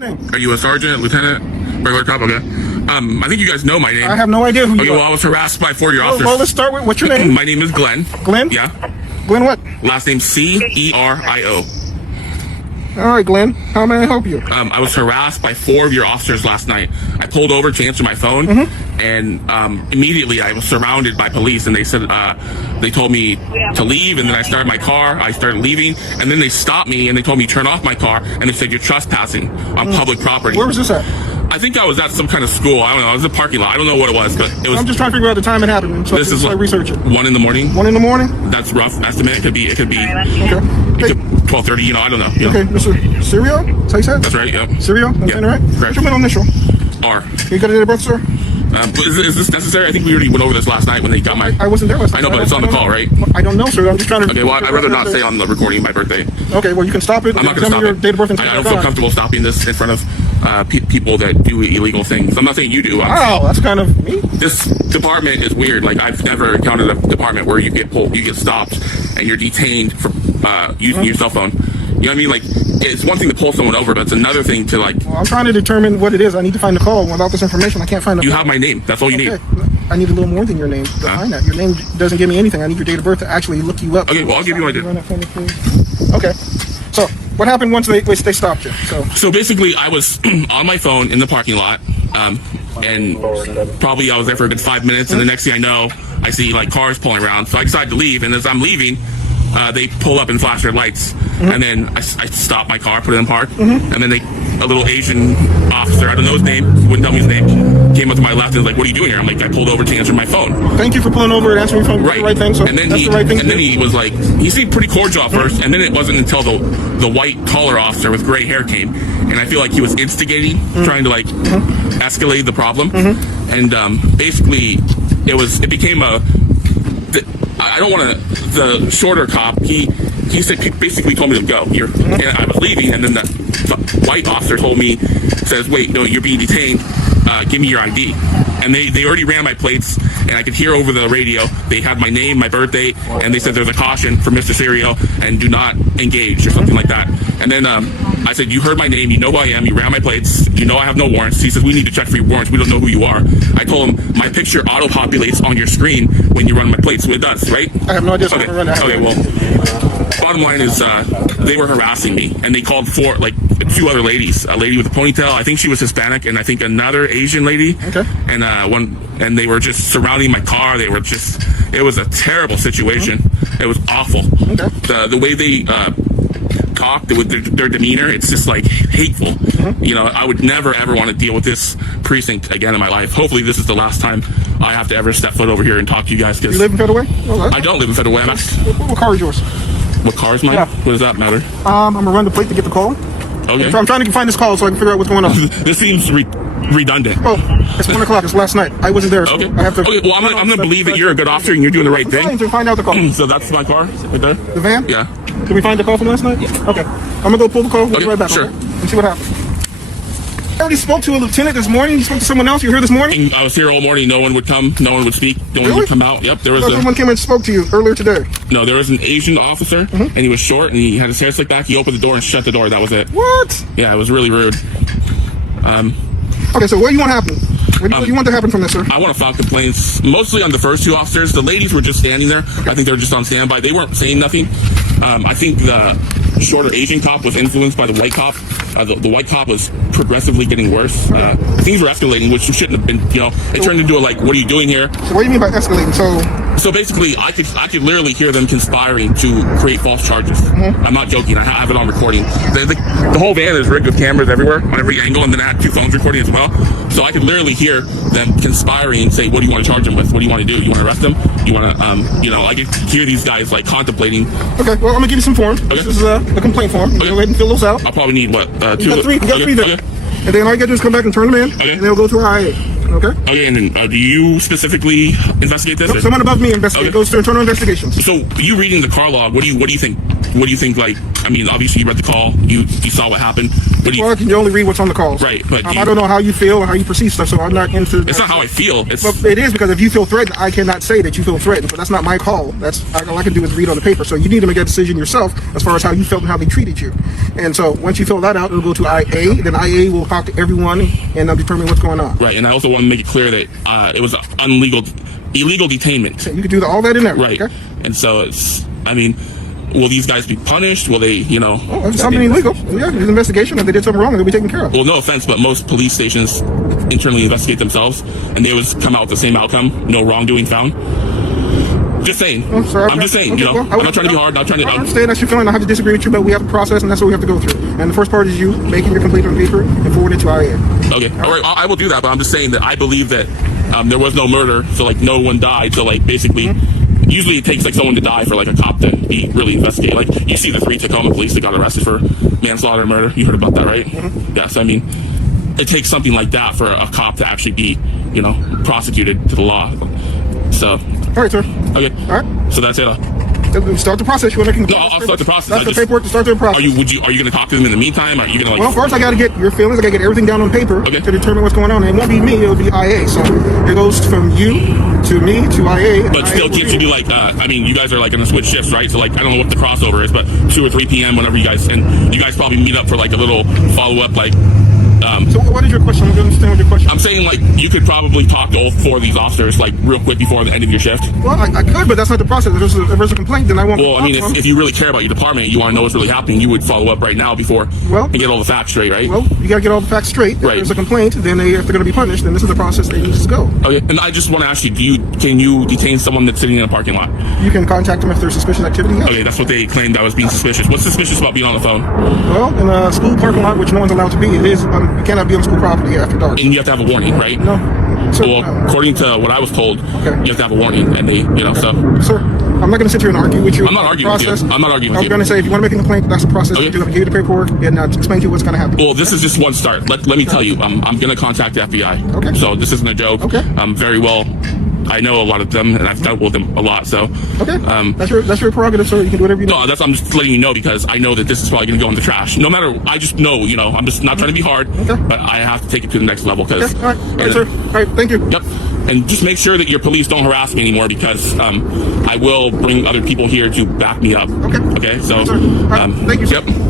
Are you a sergeant, lieutenant, regular cop? Okay. I think you guys know my name. I have no idea who you are. Well, I was harassed by 4 of your officers. Well, let's start with, what's your name? My name is Glenn. Glenn? Yeah. Glenn what? Last name C-E-R-I-O. All right, Glenn. How may I help you? I was harassed by 4 of your officers last night. I pulled over to answer my phone, and immediately I was surrounded by police, and they said, they told me to leave, and then I started my car. I started leaving, and then they stopped me, and they told me to turn off my car, and they said, you're trespassing on public property. Where was this at? I think I was at some kind of school. I don't know. It was a parking lot. I don't know what it was, but it was. I'm just trying to figure out the time it happened. So This is I like research it. 1 in the morning. 1 in the morning? That's rough estimate. It could be. Okay. It could 12:30. You know, I don't know. You know. Okay, Mr. Sirio? That's how you said? That's right. Yep. Sirio? That's Yep. right? Correct. What's your middle initial? R. You got a date of birth, sir? Is this necessary? I think we already went over this last night when they got my. I wasn't there last night. I know, but it's on the call, right? I don't know, sir. I'm just trying to. Okay. Well, I'd rather not say on the recording my birthday. Okay. Well, you can stop it. I'm not Tell going to me your stop date of birth and it. I don't feel comfortable stopping this in front of people that do illegal things. I'm not saying you do. Wow, that's kind of me. This department is weird. Like, I've never encountered a department where you get pulled, you get stopped, and you're detained for using your cell phone. You know what I mean? Like, it's one thing to pull someone over, but it's another thing to, like... Well, I'm trying to determine what it is. I need to find the call. Without this information, I can't find the You call. have my name. That's all you need. I need a little more than your name to find that. Your name doesn't give me anything. I need your date of birth to actually look you up. Okay, well, I'll give you my date. Run that for me, please. Okay. So, what happened once they stopped you? So basically, I was on my phone in the parking lot, and probably I was there for a good 5 minutes, and the next thing I know, I see, like, cars pulling around. So I decided to leave, and as I'm leaving, they pull up and flash their lights, and then I stop my car, put it in park, and then a little Asian officer, I don't know his name, wouldn't tell me his name, came up to my left and was like, what are you doing here? I'm like, I pulled over to answer my phone. Thank you for pulling over and answering your phone. Right. The right thing. So and then that's the right thing. And then he was like, he seemed pretty cordial at first, and then it wasn't until the white collar officer with gray hair came, and I feel like he was instigating, trying to, like, escalate the problem, and basically it became I don't want to. The shorter cop, he basically told me to go. And I was leaving, and then the white officer told me, says, "Wait, no, you're being detained. Give me your ID." And they already ran my plates, and I could hear over the radio. They had my name, my birthday, and they said there's a caution for Mr. Sirio and do not engage or something like that. And then I said, you heard my name, you know who I am, you ran my plates, you know I have no warrants. He says, we need to check for your warrants, we don't know who you are. I told him, my picture auto-populates on your screen when you run my plates, so it does, right? I have no idea. Okay, well, bottom line is they were harassing me, and they called 2 other ladies, a lady with a ponytail, I think she was Hispanic, and I think another Asian lady, and they were just surrounding my car. They were just, it was a terrible situation. It was awful. The way they talk, with their demeanor, it's just like hateful. You know, I would never ever want to deal with this precinct again in my life. Hopefully this is the last time I have to ever step foot over here and talk to you guys. You live in Federal Way? I don't live in Federal Way. What car is yours? What car is mine? Yeah. What does that matter? I'm gonna run the plate to get the call. Okay. So I'm trying to find this call so I can figure out what's going on. This seems redundant. Oh, it's 1 o'clock. It's last night. I wasn't there. So Okay. I have to. Okay. Well, I'm gonna believe that you're a good officer and you're doing the right I'm thing. trying to find out the call. So that's my car right there. The van? Yeah. Did we find the call from last night? Yeah. Okay. I'm gonna go pull the call. We'll be right back. Sure. Okay? And see what happens. I already spoke to a lieutenant this morning. You spoke to someone else. You were here this morning? I was here all morning. No one would come. No one would speak. No one Really? would come out. Yep. There was Someone came and spoke to you earlier today. No, there was an Asian officer, and he was short, and he had his hair slicked back. He opened the door and shut the door. That was it. What? Yeah, it was really rude. Okay, so what do you want to happen? What do you want to happen from this, sir? I want to file complaints mostly on the first 2 officers. The ladies were just standing there. I think they were just on standby. They weren't saying nothing. I think the shorter Asian cop was influenced by the white cop. The white cop was progressively getting worse. Things were escalating, which shouldn't have been. You know, it turned into what are you doing here? So what do you mean by escalating? So basically, I could literally hear them conspiring to create false charges. I'm not joking. I have it on recording. The whole van is rigged with cameras everywhere on every angle, and then I had 2 phones recording as well. So I could literally hear them conspiring and say, "What do you want to charge them with? What do you want to do? You want to arrest them? You want to, I could hear these guys like contemplating." Okay, well, I'm gonna give you some forms. Okay. This is a complaint form. Okay. Go ahead and fill those out. I'll probably need what? 2. You got 3. You got 3 there. Okay. And then all you gotta do is come back and turn them in, and they'll go to our IA. Okay. Okay, and then do you specifically investigate this? Nope, someone above me investigate. Okay. Goes to internal investigations. So you reading the car log? What do you think? What do you think? Like, I mean, obviously you read the call. You saw what happened. What do you? Well, I can only read what's on the calls. Right, but I don't know how you feel or how you perceive stuff, so I'm not into. It's not how I feel. It's Well, it is, because if you feel threatened, I cannot say that you feel threatened. So that's not my call. That's all I can do is read on the paper. So you need to make a decision yourself as far as how you felt and how they treated you. And so once you fill that out, it'll go to IA. Then IA will talk to everyone and determine what's going on. right. And I also want to make it clear that it was illegal detainment. So you can do all that in there. Right. Okay? And so it's. I mean, will these guys be punished? Will they? You know. Oh, if it's something illegal, yeah, there's an investigation. If they did something wrong, they'll be taken care of. Well, no offense, but most police stations internally investigate themselves, and they always come out with the same outcome: no wrongdoing found. Just saying. Oh, sorry, I'm just saying. okay, You know, well, I'm not trying to be hard. Not trying to. I understand that's your feeling. I have to disagree with you, but we have a process, and that's what we have to go through. And the first part is you making your complaint on paper and forward it to IA. Okay, all right, I will do that, but I'm just saying that I believe that there was no murder, so like no one died. So like basically, usually it takes like someone to die for like a cop to be really investigated. Like you see the 3 Tacoma police that got arrested for manslaughter and murder. You heard about that, right? Yes, I mean, it takes something like that for a cop to actually be, you know, prosecuted to the law. So, All right, sir. okay, All right. so that's it. Start the process. You want to? No, I'll start the process. That's the paperwork to start the process. Are you going to talk to them in the meantime? Are you going to like? Well, first I got to get your feelings. I got to get everything down on paper Okay. to determine what's going on. And it won't be me. It'll be IA. So it goes from you to me to IA. and But still, IA will can't you be- do like? I mean, you guys are like going to switch shifts, right? So like, I don't know what the crossover is, but 2 or 3 p.m. whenever you guys probably meet up for like a little follow up, like. So what is your question? I don't understand what your question. I'm saying like you could probably talk to all 4 of these officers like real quick before the end of your shift. Well, I could, but that's not the process. If there's a complaint, then I won't. Well, I mean, if you really care about your department, you want to know what's really happening, you would follow up right now before and get all the facts straight, right? Well, you got to get all the facts straight. If Right. there's a complaint, then if they're going to be punished, then this is the process they need to go. Okay, and I just want to ask you, can you detain someone that's sitting in a parking lot? You can contact them if there's suspicious activity. Yes. Okay, that's what they claimed I was being suspicious. What's suspicious about being on the phone? Well, in a school parking lot, which no one's allowed to be, it is you cannot be on school property after dark. And you have to have a warning, right? No. Sir, Well, no. according to what I was told, Okay. you have to have a warning, and they, so. Sir, I'm not going to sit here and argue with you. I'm not arguing with you. Process. I'm not arguing with I'm you. going to say if you want to make a complaint, that's the process. Okay. You're going to give you the paperwork and explain to you what's going to happen. Well, this is just one start. Let me tell you, I'm going to contact the FBI. Okay. So this isn't a joke. Okay. Very well. I know a lot of them, and I've dealt with them a lot. So. Okay. That's your prerogative, sir. You can do whatever you No, I'm just letting you know because I know that this is probably going to go in the trash. No matter, I just know, I'm just not trying to be hard, Okay. but I have to take it to the next level because. Okay. All right. All right, sir. All right. Thank you. Yep. And just make sure that your police don't harass me anymore because I will bring other people here to back me up. Okay. Okay. So. Yes, sir. All right. Thank you, sir. Yep.